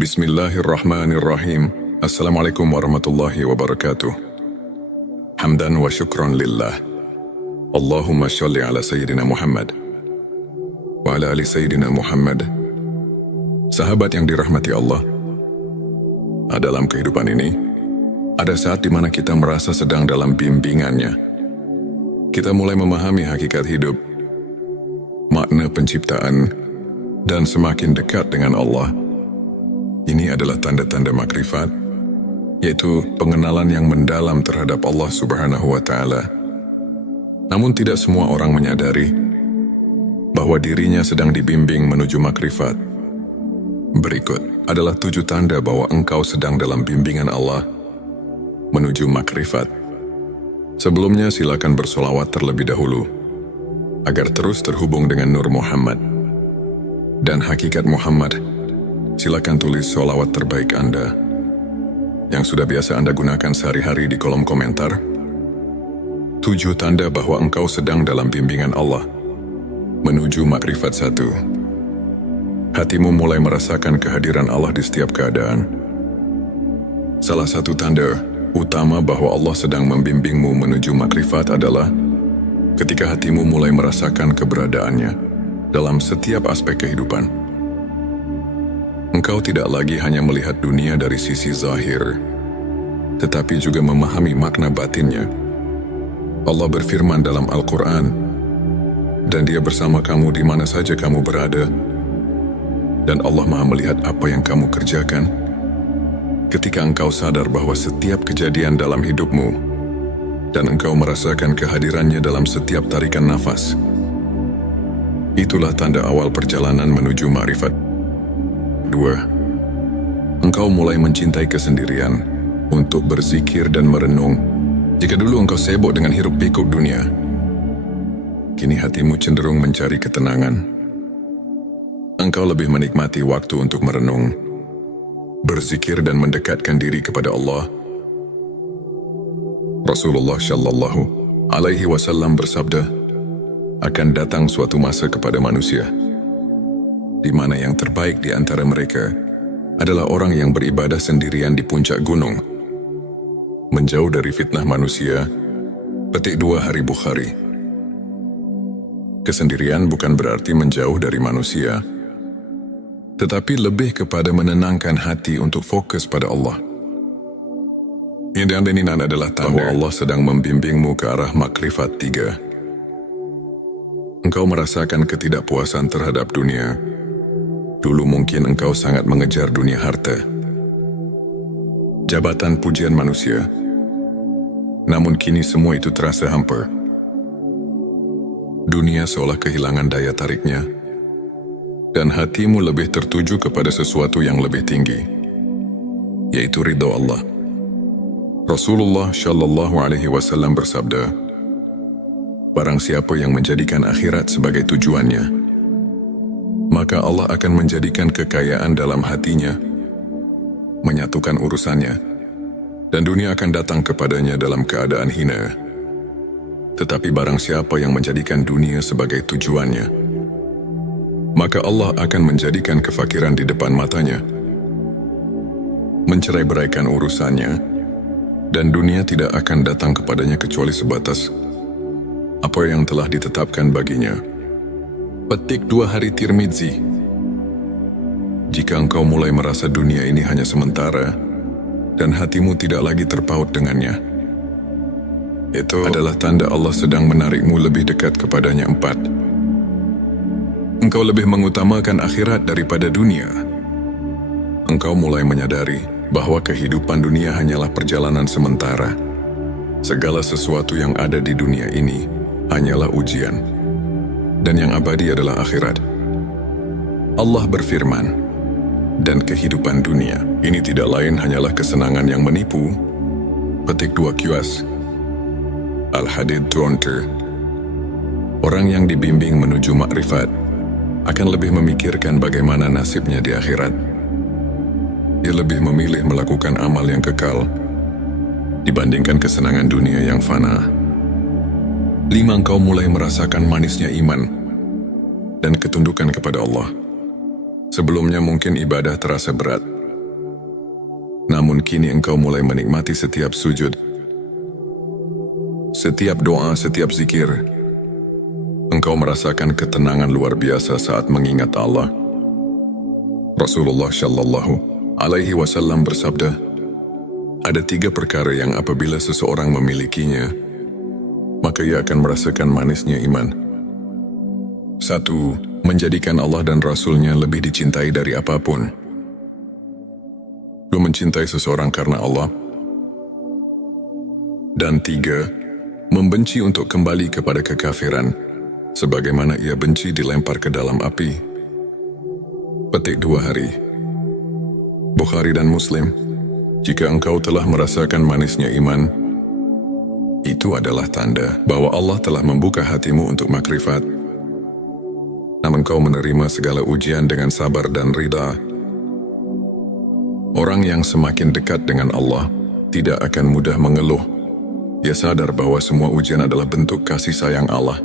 Bismillahirrahmanirrahim. Assalamualaikum warahmatullahi wabarakatuh. Hamdan wa syukran lillah. Allahumma sholli ala Sayyidina Muhammad wa ala ali Sayyidina Muhammad. Sahabat yang dirahmati Allah, dalam kehidupan ini, ada saat di mana kita merasa sedang dalam bimbingannya. Kita mulai memahami hakikat hidup, makna penciptaan, dan semakin dekat dengan Allah. Ini adalah tanda-tanda makrifat, yaitu pengenalan yang mendalam terhadap Allah Subhanahu wa Ta'ala. Namun tidak semua orang menyadari bahwa dirinya sedang dibimbing menuju makrifat. Berikut adalah 7 tanda bahwa engkau sedang dalam bimbingan Allah menuju makrifat. Sebelumnya silakan bersolawat terlebih dahulu agar terus terhubung dengan Nur Muhammad dan hakikat Muhammad. Silakan tulis sholawat terbaik Anda yang sudah biasa Anda gunakan sehari-hari di kolom komentar. 7 tanda bahwa engkau sedang dalam bimbingan Allah menuju makrifat 1. Hatimu mulai merasakan kehadiran Allah di setiap keadaan. Salah satu tanda utama bahwa Allah sedang membimbingmu menuju makrifat adalah ketika hatimu mulai merasakan keberadaannya dalam setiap aspek kehidupan. Engkau tidak lagi hanya melihat dunia dari sisi zahir, tetapi juga memahami makna batinnya. Allah berfirman dalam Al-Quran, dan Dia bersama kamu di mana saja kamu berada, dan Allah Maha melihat apa yang kamu kerjakan. Ketika engkau sadar bahwa setiap kejadian dalam hidupmu, dan engkau merasakan kehadirannya dalam setiap tarikan nafas, itulah tanda awal perjalanan menuju makrifat. 2. Engkau mulai mencintai kesendirian untuk berzikir dan merenung. Jika dulu engkau sibuk dengan hiruk-pikuk dunia, kini hatimu cenderung mencari ketenangan. Engkau lebih menikmati waktu untuk merenung, berzikir dan mendekatkan diri kepada Allah. Rasulullah Shallallahu Alaihi Wasallam bersabda, akan datang suatu masa kepada manusia di mana yang terbaik di antara mereka adalah orang yang beribadah sendirian di puncak gunung, menjauh dari fitnah manusia. Petik 2 Hari Bukhari. Kesendirian bukan berarti menjauh dari manusia, tetapi lebih kepada menenangkan hati untuk fokus pada Allah. Ini adalah tanda Allah sedang membimbingmu ke arah makrifat 3. Engkau merasakan ketidakpuasan terhadap dunia. Dulu mungkin engkau sangat mengejar dunia harta, jabatan, pujian manusia. Namun kini semua itu terasa hampa. Dunia seolah kehilangan daya tariknya, dan hatimu lebih tertuju kepada sesuatu yang lebih tinggi, yaitu ridha Allah. Rasulullah Shallallahu Alaihi Wasallam bersabda, barang siapa yang menjadikan akhirat sebagai tujuannya, maka Allah akan menjadikan kekayaan dalam hatinya, menyatukan urusannya, dan dunia akan datang kepadanya dalam keadaan hina. Tetapi barang siapa yang menjadikan dunia sebagai tujuannya, maka Allah akan menjadikan kefakiran di depan matanya, mencerai-beraikan urusannya, dan dunia tidak akan datang kepadanya kecuali sebatas apa yang telah ditetapkan baginya. Petik 2 Hari Tirmidzi. Jika engkau mulai merasa dunia ini hanya sementara, dan hatimu tidak lagi terpaut dengannya, itu adalah tanda Allah sedang menarikmu lebih dekat kepadanya. 4. Engkau lebih mengutamakan akhirat daripada dunia. Engkau mulai menyadari bahwa kehidupan dunia hanyalah perjalanan sementara. Segala sesuatu yang ada di dunia ini hanyalah ujian, dan yang abadi adalah akhirat. Allah berfirman, dan kehidupan dunia ini tidak lain hanyalah kesenangan yang menipu. Petik 2 QS Al-Hadid 20. Orang yang dibimbing menuju makrifat akan lebih memikirkan bagaimana nasibnya di akhirat. Dia lebih memilih melakukan amal yang kekal dibandingkan kesenangan dunia yang fana. 5. Engkau mulai merasakan manisnya iman dan ketundukan kepada Allah. Sebelumnya mungkin ibadah terasa berat, Namun kini engkau mulai menikmati setiap sujud, setiap doa, setiap zikir. Engkau merasakan ketenangan luar biasa saat mengingat Allah. Rasulullah Shallallahu Alaihi Wasallam bersabda, ada 3 perkara yang apabila seseorang memilikinya, maka ia akan merasakan manisnya iman. 1. Menjadikan Allah dan Rasul-Nya lebih dicintai dari apapun. 2. Mencintai seseorang karena Allah. Dan 3. Membenci untuk kembali kepada kekafiran, sebagaimana ia benci dilempar ke dalam api. Petik 2 hari. Bukhari dan Muslim. Jika engkau telah merasakan manisnya iman, itu adalah tanda bahwa Allah telah membuka hatimu untuk makrifat. Namun engkau menerima segala ujian dengan sabar dan ridha. Orang yang semakin dekat dengan Allah tidak akan mudah mengeluh. Ia sadar bahwa semua ujian adalah bentuk kasih sayang Allah.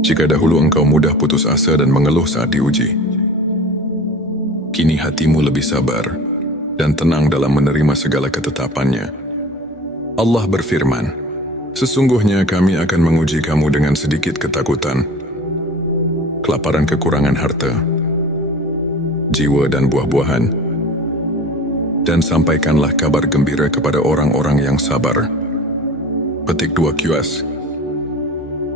Jika dahulu engkau mudah putus asa dan mengeluh saat diuji, kini hatimu lebih sabar dan tenang dalam menerima segala ketetapannya. Allah berfirman, sesungguhnya kami akan menguji kamu dengan sedikit ketakutan, kelaparan, kekurangan harta, jiwa dan buah-buahan, dan sampaikanlah kabar gembira kepada orang-orang yang sabar. Petik 2 QS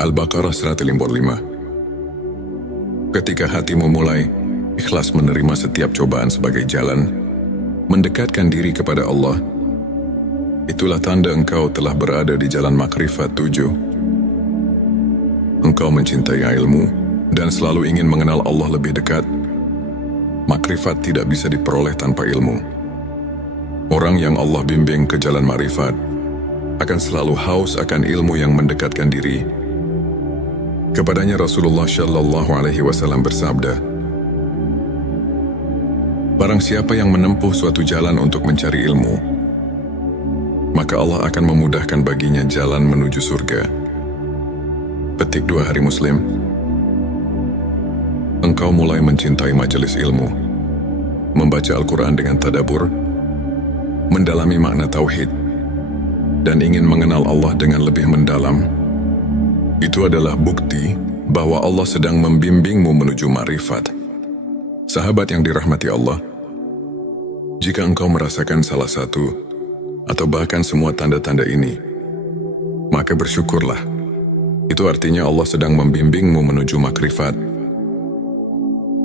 Al-Baqarah 155. Ketika hatimu mulai ikhlas menerima setiap cobaan sebagai jalan mendekatkan diri kepada Allah, itulah tanda engkau telah berada di jalan makrifat 7. Engkau mencintai ilmu dan selalu ingin mengenal Allah lebih dekat. Makrifat tidak bisa diperoleh tanpa ilmu. Orang yang Allah bimbing ke jalan makrifat akan selalu haus akan ilmu yang mendekatkan diri. Kepadanya Rasulullah Shallallahu Alaihi Wasallam bersabda, barang siapa yang menempuh suatu jalan untuk mencari ilmu, maka Allah akan memudahkan baginya jalan menuju surga. Petik 2 hari Muslim. Engkau mulai mencintai majelis ilmu, membaca Al-Quran dengan tadabbur, mendalami makna tauhid, dan ingin mengenal Allah dengan lebih mendalam. Itu adalah bukti bahwa Allah sedang membimbingmu menuju ma'rifat. Sahabat yang dirahmati Allah, jika engkau merasakan salah satu atau bahkan semua tanda-tanda ini, maka bersyukurlah. Itu artinya Allah sedang membimbingmu menuju makrifat,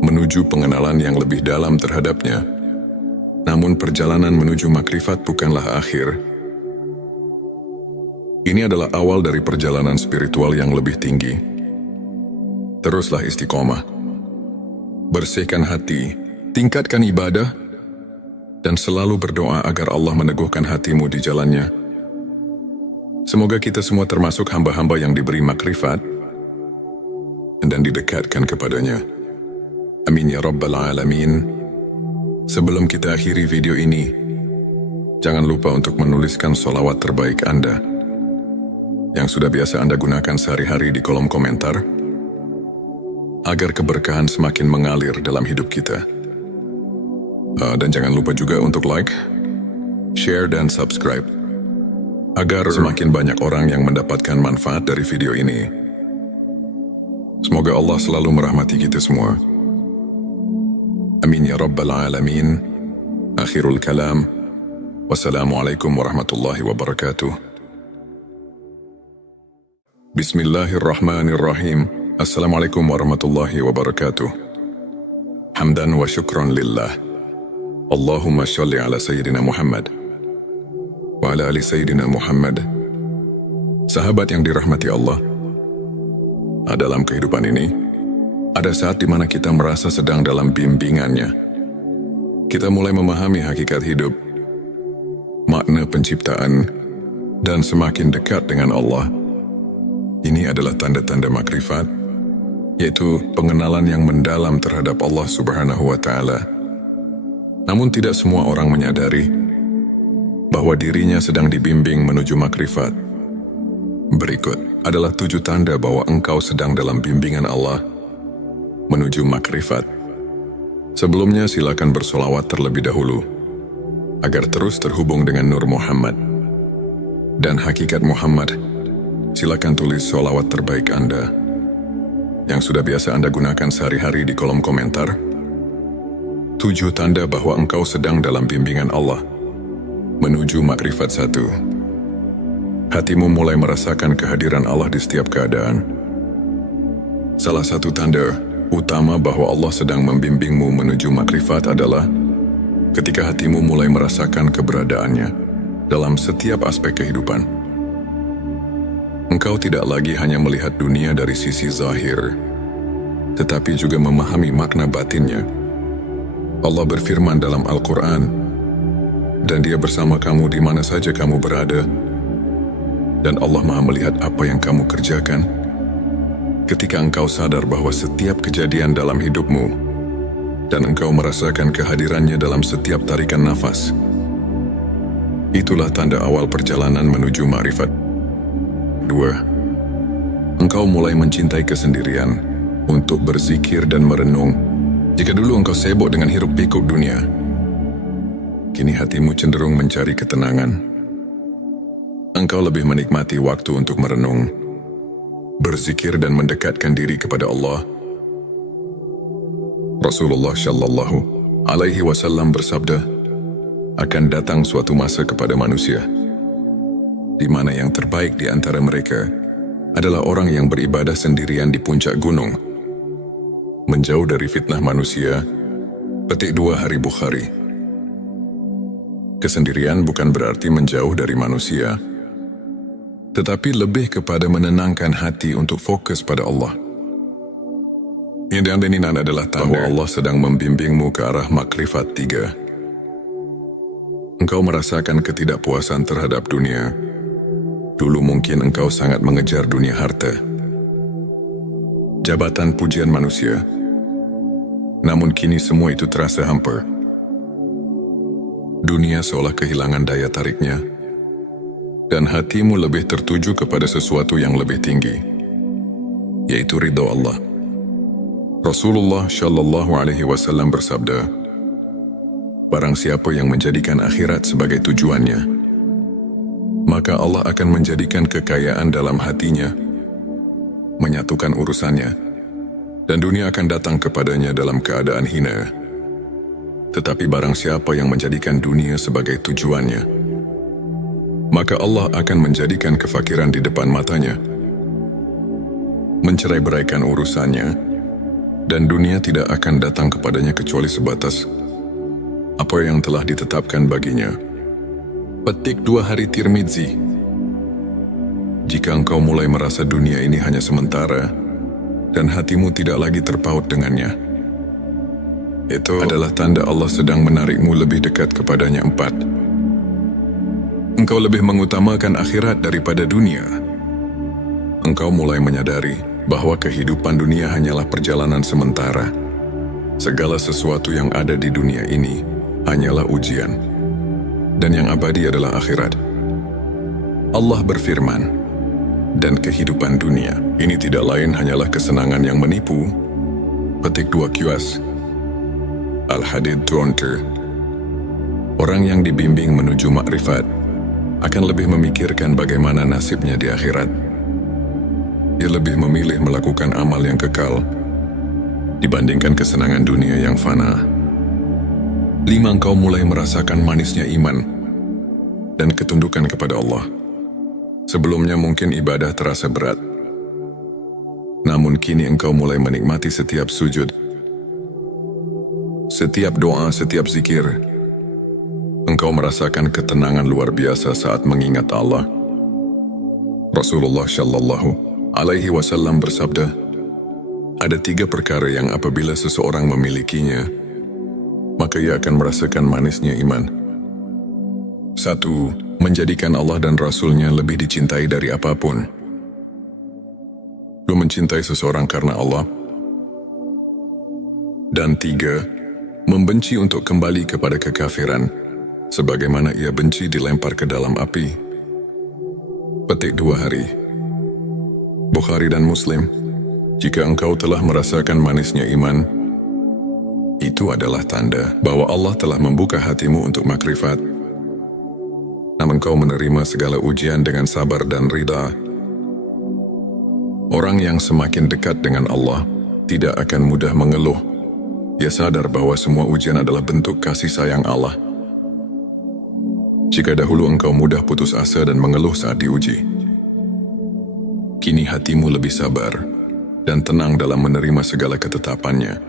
menuju pengenalan yang lebih dalam terhadapnya. Namun perjalanan menuju makrifat bukanlah akhir. Ini adalah awal dari perjalanan spiritual yang lebih tinggi. Teruslah istiqomah. Bersihkan hati, tingkatkan ibadah, dan selalu berdoa agar Allah meneguhkan hatimu di jalannya. Semoga kita semua termasuk hamba-hamba yang diberi makrifat dan didekatkan kepadanya. Amin ya Rabbal Alamin. Sebelum kita akhiri video ini, jangan lupa untuk menuliskan sholawat terbaik Anda yang sudah biasa Anda gunakan sehari-hari di kolom komentar, agar keberkahan semakin mengalir dalam hidup kita. Dan jangan lupa juga untuk like, share, dan subscribe, agar semakin banyak orang yang mendapatkan manfaat dari video ini. Semoga Allah selalu merahmati kita semua. Amin ya Rabbal Alamin. Akhirul kalam. Wassalamualaikum warahmatullahi wabarakatuh. Bismillahirrahmanirrahim. Assalamualaikum warahmatullahi wabarakatuh. Hamdan wa syukran lillah. Allahumma sholli ala Sayyidina Muhammad wa ala ali Sayyidina Muhammad. Sahabat yang dirahmati Allah, dalam kehidupan ini, ada saat di mana kita merasa sedang dalam bimbingannya. Kita mulai memahami hakikat hidup, makna penciptaan, dan semakin dekat dengan Allah. Ini adalah tanda-tanda makrifat, yaitu pengenalan yang mendalam terhadap Allah Subhanahu wa Ta'ala. Namun tidak semua orang menyadari bahwa dirinya sedang dibimbing menuju makrifat. Berikut adalah 7 tanda bahwa engkau sedang dalam bimbingan Allah menuju makrifat. Sebelumnya silakan bersolawat terlebih dahulu agar terus terhubung dengan Nur Muhammad dan hakikat Muhammad, silakan tulis sholawat terbaik Anda yang sudah biasa Anda gunakan sehari-hari di kolom komentar. 7 tanda bahwa engkau sedang dalam bimbingan Allah menuju makrifat 1. Hatimu mulai merasakan kehadiran Allah di setiap keadaan. Salah satu tanda utama bahwa Allah sedang membimbingmu menuju makrifat adalah ketika hatimu mulai merasakan keberadaannya dalam setiap aspek kehidupan. Engkau tidak lagi hanya melihat dunia dari sisi zahir, tetapi juga memahami makna batinnya. Allah berfirman dalam Al-Quran, dan Dia bersama kamu di mana saja kamu berada, dan Allah Maha melihat apa yang kamu kerjakan. Ketika engkau sadar bahwa setiap kejadian dalam hidupmu, dan engkau merasakan kehadirannya dalam setiap tarikan nafas, itulah tanda awal perjalanan menuju makrifat. 2. Engkau mulai mencintai kesendirian untuk berzikir dan merenung. Jika dulu engkau sibuk dengan hiruk-pikuk dunia, kini hatimu cenderung mencari ketenangan. Engkau lebih menikmati waktu untuk merenung, berzikir dan mendekatkan diri kepada Allah. Rasulullah Shallallahu Alaihi Wasallam bersabda, akan datang suatu masa kepada manusia di mana yang terbaik di antara mereka adalah orang yang beribadah sendirian di puncak gunung, menjauh dari fitnah manusia. Petik 2 Hari Bukhari. Kesendirian bukan berarti menjauh dari manusia, tetapi lebih kepada menenangkan hati untuk fokus pada Allah. Yang diaminin adalah bahwa Allah sedang membimbingmu ke arah makrifat 3. Engkau merasakan ketidakpuasan terhadap dunia. Dulu mungkin engkau sangat mengejar dunia harta, jabatan, pujian manusia. Namun kini semua itu terasa hampa. Dunia seolah kehilangan daya tariknya, dan hatimu lebih tertuju kepada sesuatu yang lebih tinggi, yaitu ridha Allah. Rasulullah Shallallahu Alaihi Wasallam bersabda, barang siapa yang menjadikan akhirat sebagai tujuannya, maka Allah akan menjadikan kekayaan dalam hatinya, menyatukan urusannya, dan dunia akan datang kepadanya dalam keadaan hina. Tetapi barang siapa yang menjadikan dunia sebagai tujuannya, maka Allah akan menjadikan kefakiran di depan matanya, mencerai-beraikan urusannya, dan dunia tidak akan datang kepadanya kecuali sebatas apa yang telah ditetapkan baginya. Petik 2 Hari Tirmidzi. Jika engkau mulai merasa dunia ini hanya sementara, dan hatimu tidak lagi terpaut dengannya, itu adalah tanda Allah sedang menarikmu lebih dekat kepadanya. 4. Engkau lebih mengutamakan akhirat daripada dunia. Engkau mulai menyadari bahwa kehidupan dunia hanyalah perjalanan sementara. Segala sesuatu yang ada di dunia ini hanyalah ujian, dan yang abadi adalah akhirat. Allah berfirman, dan kehidupan dunia ini tidak lain hanyalah kesenangan yang menipu. Petik 2 QS. Al-Hadid 20. Orang yang dibimbing menuju makrifat akan lebih memikirkan bagaimana nasibnya di akhirat. Dia lebih memilih melakukan amal yang kekal dibandingkan kesenangan dunia yang fana. 5. Engkau mulai merasakan manisnya iman dan ketundukan kepada Allah. Sebelumnya mungkin ibadah terasa berat, namun kini engkau mulai menikmati setiap sujud, setiap doa, setiap zikir. Engkau merasakan ketenangan luar biasa saat mengingat Allah. Rasulullah Shallallahu Alaihi Wasallam bersabda, ada 3 perkara yang apabila seseorang memilikinya, maka ia akan merasakan manisnya iman. 1. Menjadikan Allah dan Rasul-Nya lebih dicintai dari apapun. 2. Mencintai seseorang karena Allah. Dan 3. Membenci untuk kembali kepada kekafiran, sebagaimana ia benci dilempar ke dalam api. Petik 2 Hari. Bukhari dan Muslim. Jika engkau telah merasakan manisnya iman, Itu adalah tanda bahwa Allah telah membuka hatimu untuk makrifat. Namun kau menerima segala ujian dengan sabar dan ridha. Orang yang semakin dekat dengan Allah tidak akan mudah mengeluh. Dia sadar bahwa semua ujian adalah bentuk kasih sayang Allah. Jika dahulu engkau mudah putus asa dan mengeluh saat diuji, kini hatimu lebih sabar dan tenang dalam menerima segala ketetapannya.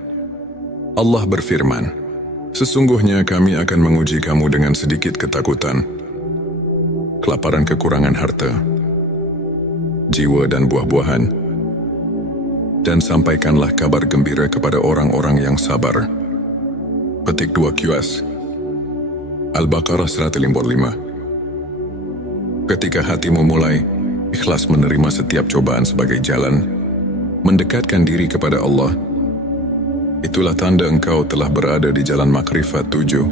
Allah berfirman, "Sesungguhnya kami akan menguji kamu dengan sedikit ketakutan, kelaparan kekurangan harta, jiwa dan buah-buahan, dan sampaikanlah kabar gembira kepada orang-orang yang sabar." Petik 2 QS Al-Baqarah 155. Ketika hatimu mulai ikhlas menerima setiap cobaan sebagai jalan mendekatkan diri kepada Allah, itulah tanda engkau telah berada di jalan makrifat 7.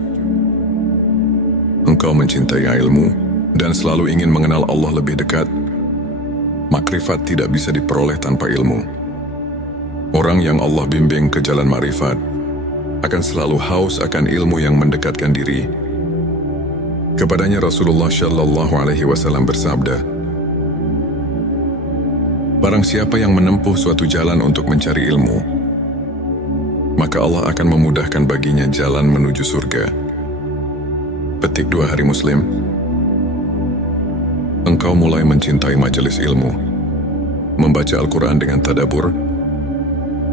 Engkau mencintai ilmu dan selalu ingin mengenal Allah lebih dekat. Makrifat tidak bisa diperoleh tanpa ilmu. Orang yang Allah bimbing ke jalan makrifat akan selalu haus akan ilmu yang mendekatkan diri. Kepadanya Rasulullah Shallallahu Alaihi Wasallam bersabda, "Barang siapa yang menempuh suatu jalan untuk mencari ilmu, maka Allah akan memudahkan baginya jalan menuju surga." Petik 2 Hari Muslim. Engkau mulai mencintai majelis ilmu, membaca Al-Quran dengan tadabbur,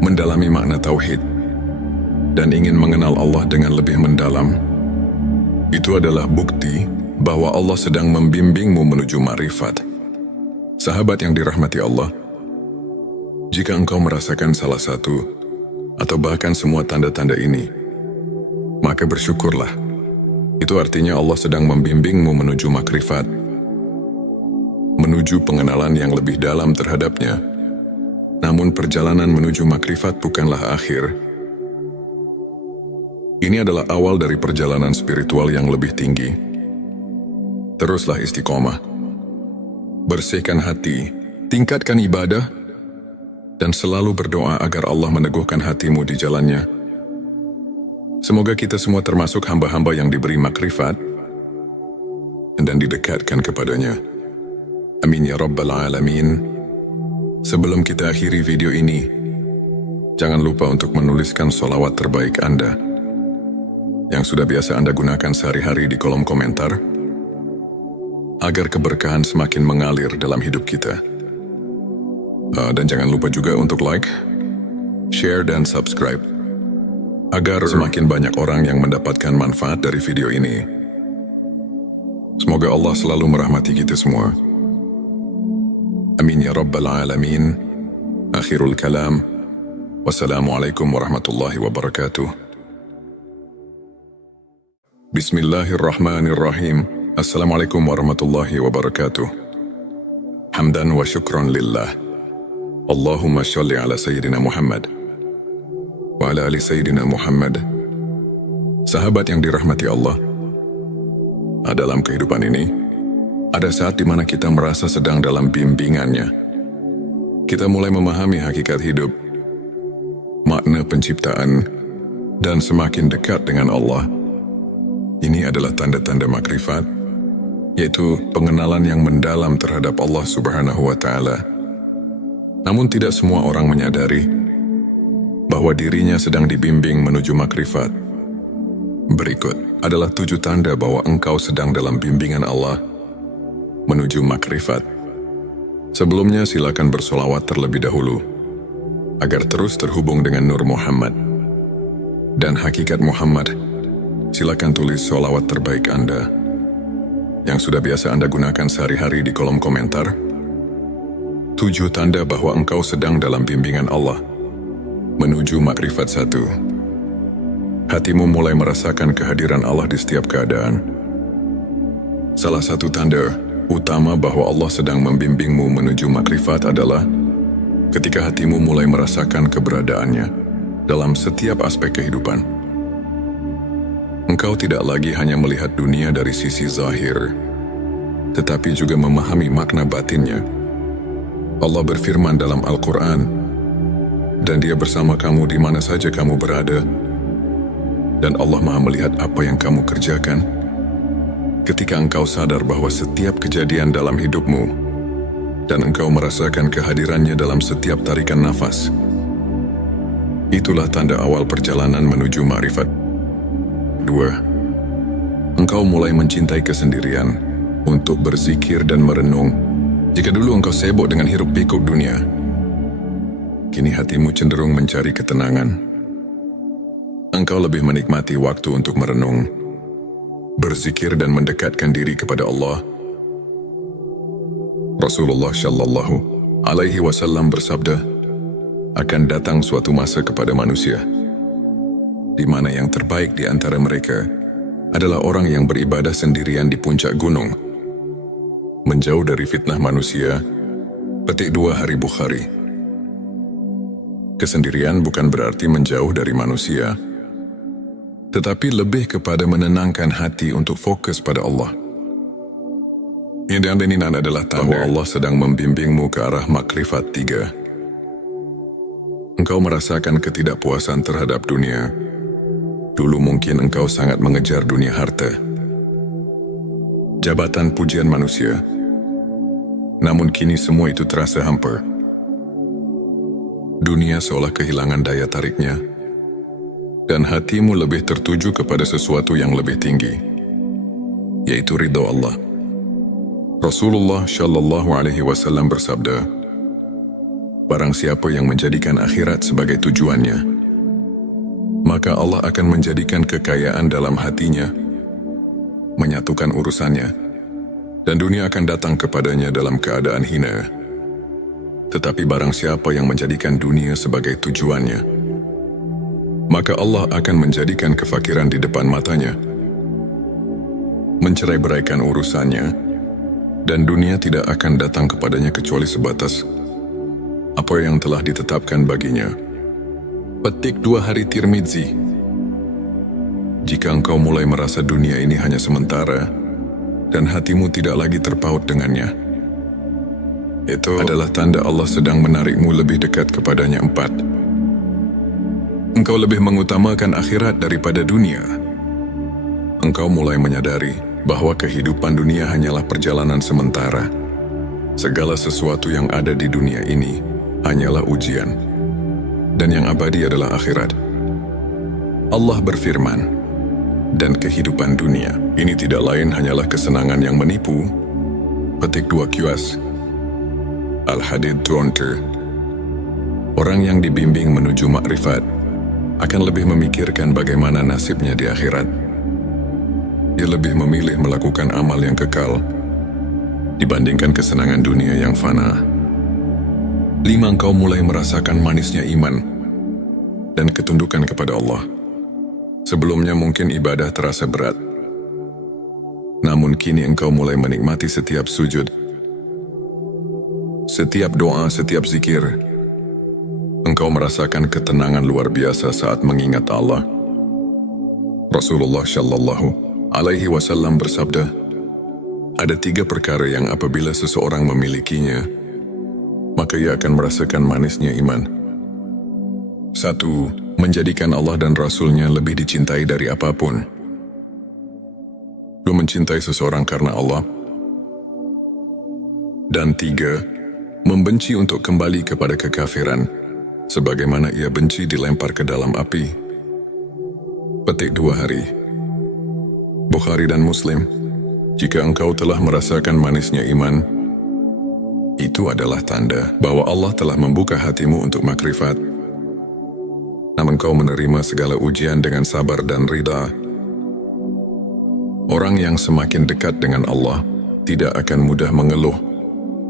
mendalami makna tauhid, dan ingin mengenal Allah dengan lebih mendalam. Itu adalah bukti bahwa Allah sedang membimbingmu menuju makrifat. Sahabat yang dirahmati Allah, jika engkau merasakan salah satu atau bahkan semua tanda-tanda ini, maka bersyukurlah. Itu artinya Allah sedang membimbingmu menuju makrifat, menuju pengenalan yang lebih dalam terhadapnya. Namun perjalanan menuju makrifat bukanlah akhir. Ini adalah awal dari perjalanan spiritual yang lebih tinggi. Teruslah istiqomah. Bersihkan hati, tingkatkan ibadah, dan selalu berdoa agar Allah meneguhkan hatimu di jalannya. Semoga kita semua termasuk hamba-hamba yang diberi makrifat dan didekatkan kepadanya. Amin ya Rabbal Alamin. Sebelum kita akhiri video ini, jangan lupa untuk menuliskan sholawat terbaik Anda yang sudah biasa Anda gunakan sehari-hari di kolom komentar, agar keberkahan semakin mengalir dalam hidup kita. Dan jangan lupa juga untuk like, share, dan subscribe, agar semakin banyak orang yang mendapatkan manfaat dari video ini. Semoga Allah selalu merahmati kita semua. Amin ya Rabbal Alamin. Akhirul kalam. Wassalamualaikum warahmatullahi wabarakatuh. Bismillahirrahmanirrahim. Assalamualaikum warahmatullahi wabarakatuh. Hamdan wa syukran lillah. Allahumma sholli ala Sayyidina Muhammad wa ala ali Sayyidina Muhammad. Sahabat yang dirahmati Allah, dalam kehidupan ini, ada saat di mana kita merasa sedang dalam bimbingannya. Kita mulai memahami hakikat hidup, makna penciptaan, dan semakin dekat dengan Allah. Ini adalah tanda-tanda makrifat, yaitu pengenalan yang mendalam terhadap Allah Subhanahu wa Ta'ala. Namun tidak semua orang menyadari bahwa dirinya sedang dibimbing menuju makrifat. Berikut adalah 7 tanda bahwa engkau sedang dalam bimbingan Allah menuju makrifat. Sebelumnya silakan bersolawat terlebih dahulu, agar terus terhubung dengan Nur Muhammad dan hakikat Muhammad. Silakan tulis sholawat terbaik Anda yang sudah biasa Anda gunakan sehari-hari di kolom komentar. 7 tanda bahwa engkau sedang dalam bimbingan Allah menuju makrifat 1. Hatimu mulai merasakan kehadiran Allah di setiap keadaan. Salah satu tanda utama bahwa Allah sedang membimbingmu menuju makrifat adalah ketika hatimu mulai merasakan keberadaannya dalam setiap aspek kehidupan. Engkau tidak lagi hanya melihat dunia dari sisi zahir, tetapi juga memahami makna batinnya. Allah berfirman dalam Al-Quran, "Dan Dia bersama kamu di mana saja kamu berada, Dan Allah Maha melihat apa yang kamu kerjakan. Ketika engkau sadar bahwa setiap kejadian dalam hidupmu dan engkau merasakan kehadirannya dalam setiap tarikan nafas, itulah tanda awal perjalanan menuju ma'rifat. 2. Engkau mulai mencintai kesendirian untuk berzikir dan merenung. Jika dulu engkau sibuk dengan hiruk-pikuk dunia, kini hatimu cenderung mencari ketenangan. Engkau lebih menikmati waktu untuk merenung, berzikir dan mendekatkan diri kepada Allah. Rasulullah Shallallahu Alaihi Wasallam bersabda, akan datang suatu masa kepada manusia, di mana yang terbaik di antara mereka adalah orang yang beribadah sendirian di puncak gunung, menjauh dari fitnah manusia. Petik 2 Hari Bukhari. Kesendirian bukan berarti menjauh dari manusia, tetapi lebih kepada menenangkan hati untuk fokus pada Allah. Ini adalah tanda bahwa Allah sedang membimbingmu ke arah makrifat 3. Engkau merasakan ketidakpuasan terhadap dunia. Dulu mungkin engkau sangat mengejar dunia harta, jabatan, pujian manusia. Namun kini semua itu terasa hampa. Dunia seolah kehilangan daya tariknya, dan hatimu lebih tertuju kepada sesuatu yang lebih tinggi, yaitu ridha Allah. Rasulullah Shallallahu Alaihi Wasallam bersabda, barang siapa yang menjadikan akhirat sebagai tujuannya, maka Allah akan menjadikan kekayaan dalam hatinya, menyatukan urusannya, dan dunia akan datang kepadanya dalam keadaan hina. Tetapi barang siapa yang menjadikan dunia sebagai tujuannya, maka Allah akan menjadikan kefakiran di depan matanya, mencerai-beraikan urusannya, dan dunia tidak akan datang kepadanya kecuali sebatas apa yang telah ditetapkan baginya. Petik 2 Hari Tirmidzi. Jika engkau mulai merasa dunia ini hanya sementara, dan hatimu tidak lagi terpaut dengannya, itu adalah tanda Allah sedang menarikmu lebih dekat kepadanya. 4. Engkau lebih mengutamakan akhirat daripada dunia. Engkau mulai menyadari bahwa kehidupan dunia hanyalah perjalanan sementara. Segala sesuatu yang ada di dunia ini hanyalah ujian, dan yang abadi adalah akhirat. Allah berfirman, dan kehidupan dunia ini tidak lain hanyalah kesenangan yang menipu. Petik 2 QS Al-Hadid 20. Orang yang dibimbing menuju makrifat akan lebih memikirkan bagaimana nasibnya di akhirat. Dia lebih memilih melakukan amal yang kekal dibandingkan kesenangan dunia yang fana. 5. Engkau mulai merasakan manisnya iman dan ketundukan kepada Allah. Sebelumnya mungkin ibadah terasa berat, namun kini engkau mulai menikmati setiap sujud, setiap doa, setiap zikir. Engkau merasakan ketenangan luar biasa saat mengingat Allah. Rasulullah Shallallahu Alaihi Wasallam bersabda, ada 3 perkara yang apabila seseorang memilikinya, maka ia akan merasakan manisnya iman. 1. Menjadikan Allah dan Rasul-Nya lebih dicintai dari apapun. 2. Mencintai seseorang karena Allah. Dan 3. Membenci untuk kembali kepada kekafiran, sebagaimana ia benci dilempar ke dalam api. Petik 2 Hari Bukhari dan Muslim. Jika engkau telah merasakan manisnya iman, itu adalah tanda bahwa Allah telah membuka hatimu untuk makrifat. Namun engkau menerima segala ujian dengan sabar dan ridha. Orang yang semakin dekat dengan Allah tidak akan mudah mengeluh.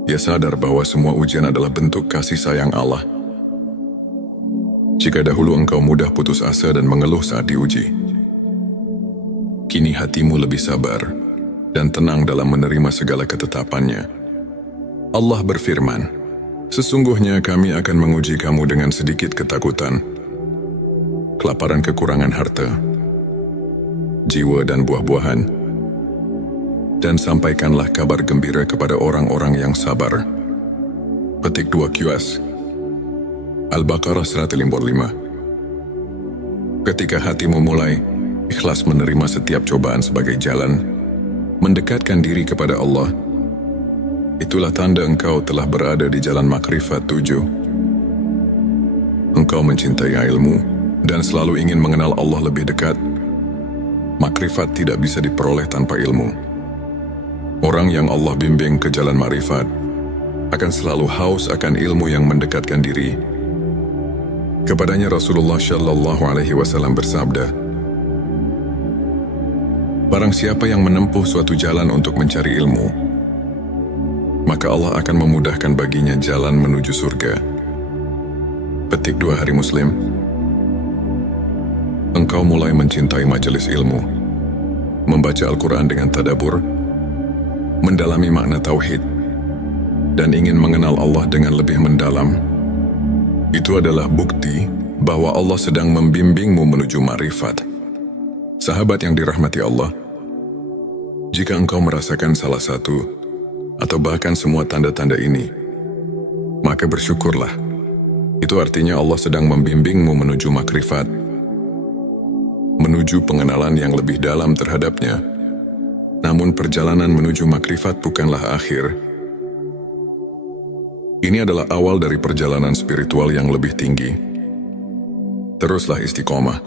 Dia sadar bahwa semua ujian adalah bentuk kasih sayang Allah. Jika dahulu engkau mudah putus asa dan mengeluh saat diuji, kini hatimu lebih sabar dan tenang dalam menerima segala ketetapannya. Allah berfirman, sesungguhnya kami akan menguji kamu dengan sedikit ketakutan, kelaparan, kekurangan harta, jiwa dan buah-buahan, dan sampaikanlah kabar gembira kepada orang-orang yang sabar. Petik 2 QS Al-Baqarah 155. Ketika hatimu mulai ikhlas menerima setiap cobaan sebagai jalan mendekatkan diri kepada Allah, itulah tanda engkau telah berada di jalan makrifat 7. Engkau mencintai ilmu dan selalu ingin mengenal Allah lebih dekat. Makrifat tidak bisa diperoleh tanpa ilmu. Orang yang Allah bimbing ke jalan makrifat akan selalu haus akan ilmu yang mendekatkan diri. Kepadanya Rasulullah Shallallahu Alaihi Wasallam bersabda, barang siapa yang menempuh suatu jalan untuk mencari ilmu, maka Allah akan memudahkan baginya jalan menuju surga. Petik 2 Hari Muslim. Engkau mulai mencintai majelis ilmu, membaca Al-Quran dengan tadabbur, mendalami makna tauhid, dan ingin mengenal Allah dengan lebih mendalam. Itu adalah bukti bahwa Allah sedang membimbingmu menuju ma'rifat. Sahabat yang dirahmati Allah, jika engkau merasakan salah satu atau bahkan semua tanda-tanda ini, maka bersyukurlah. Itu artinya Allah sedang membimbingmu menuju makrifat, menuju pengenalan yang lebih dalam terhadapnya. Namun perjalanan menuju makrifat bukanlah akhir. Ini adalah awal dari perjalanan spiritual yang lebih tinggi. Teruslah istiqomah.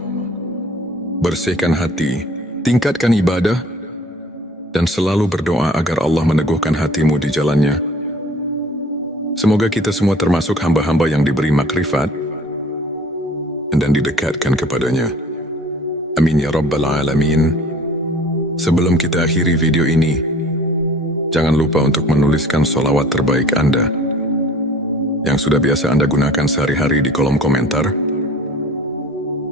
Bersihkan hati, tingkatkan ibadah, dan selalu berdoa agar Allah meneguhkan hatimu di jalannya. Semoga kita semua termasuk hamba-hamba yang diberi makrifat dan didekatkan kepadanya. Amin ya Rabbal Alamin. Sebelum kita akhiri video ini, jangan lupa untuk menuliskan sholawat terbaik Anda yang sudah biasa Anda gunakan sehari-hari di kolom komentar,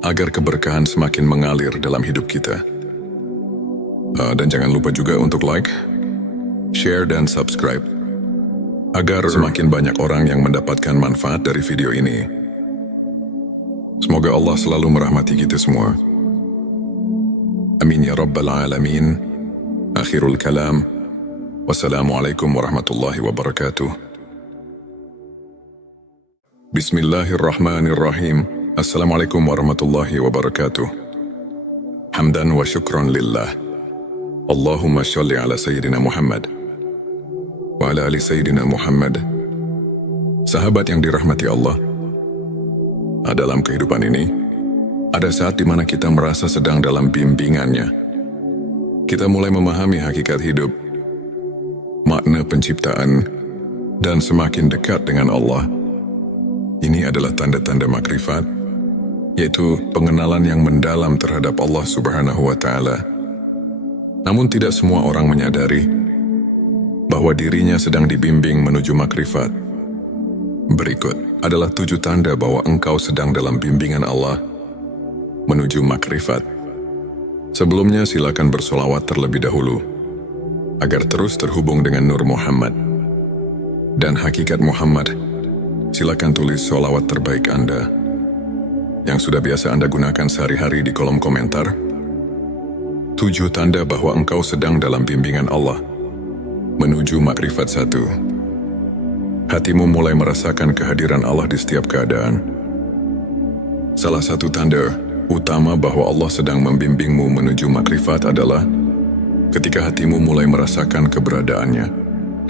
agar keberkahan semakin mengalir dalam hidup kita. Dan jangan lupa juga untuk like, share, dan subscribe, agar semakin banyak orang yang mendapatkan manfaat dari video ini. Semoga Allah selalu merahmati kita semua. Amin ya Rabbal Alamin. Akhirul kalam. Wassalamualaikum warahmatullahi wabarakatuh. Bismillahirrahmanirrahim. Assalamualaikum warahmatullahi wabarakatuh. Hamdan wa syukran lillah. Allahumma sholli ala Sayyidina Muhammad wa ala ali Sayyidina Muhammad. Sahabat yang dirahmati Allah, dalam kehidupan ini, ada saat di mana kita merasa sedang dalam bimbingannya. Kita mulai memahami hakikat hidup, makna penciptaan, dan semakin dekat dengan Allah. Ini adalah tanda-tanda makrifat, yaitu pengenalan yang mendalam terhadap Allah Subhanahu wa Ta'ala. Namun tidak semua orang menyadari bahwa dirinya sedang dibimbing menuju makrifat. Berikut adalah 7 tanda bahwa engkau sedang dalam bimbingan Allah menuju makrifat. Sebelumnya silakan bersolawat terlebih dahulu, agar terus terhubung dengan Nur Muhammad dan hakikat Muhammad. Silakan tulis solawat terbaik Anda yang sudah biasa Anda gunakan sehari-hari di kolom komentar. 7 tanda bahwa engkau sedang dalam bimbingan Allah menuju makrifat 1. Hatimu mulai merasakan kehadiran Allah di setiap keadaan. Salah satu tanda utama bahwa Allah sedang membimbingmu menuju makrifat adalah ketika hatimu mulai merasakan keberadaannya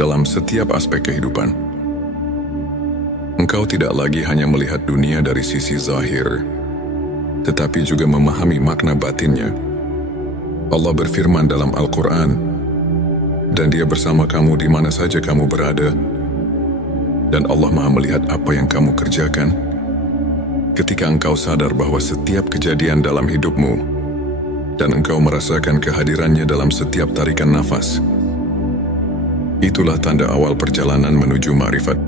dalam setiap aspek kehidupan. Engkau tidak lagi hanya melihat dunia dari sisi zahir, tetapi juga memahami makna batinnya. Allah berfirman dalam Al-Quran, dan Dia bersama kamu di mana saja kamu berada, dan Allah Maha melihat apa yang kamu kerjakan. Ketika engkau sadar bahwa setiap kejadian dalam hidupmu, dan engkau merasakan kehadirannya dalam setiap tarikan nafas, itulah tanda awal perjalanan menuju ma'rifat.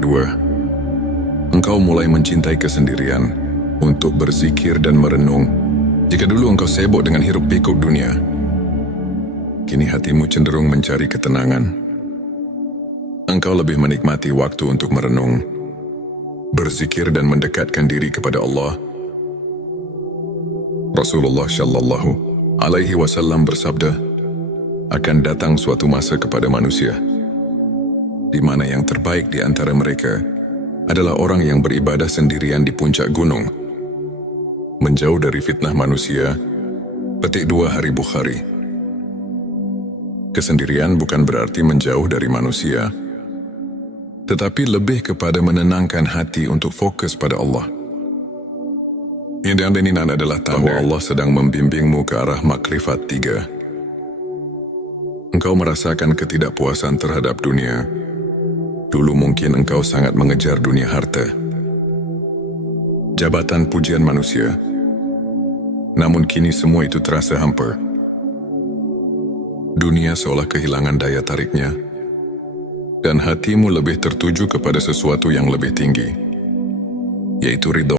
2. Engkau mulai mencintai kesendirian untuk berzikir dan merenung. Jika dulu engkau sibuk dengan hiruk-pikuk dunia, kini hatimu cenderung mencari ketenangan. Engkau lebih menikmati waktu untuk merenung, berzikir dan mendekatkan diri kepada Allah. Rasulullah Shallallahu Alaihi Wasallam bersabda, akan datang suatu masa kepada manusia, di mana yang terbaik di antara mereka adalah orang yang beribadah sendirian di puncak gunung, menjauh dari fitnah manusia Petik 2 Hari Bukhari. Kesendirian bukan berarti menjauh dari manusia, tetapi lebih kepada menenangkan hati untuk fokus pada Allah. Yang diaminin adalah bahwa Allah sedang membimbingmu ke arah makrifat 3. Engkau merasakan ketidakpuasan terhadap dunia. Dulu mungkin engkau sangat mengejar dunia harta, jabatan, pujian manusia. Namun kini semua itu terasa hampa. Dunia seolah kehilangan daya tariknya, dan hatimu lebih tertuju kepada sesuatu yang lebih tinggi, yaitu ridha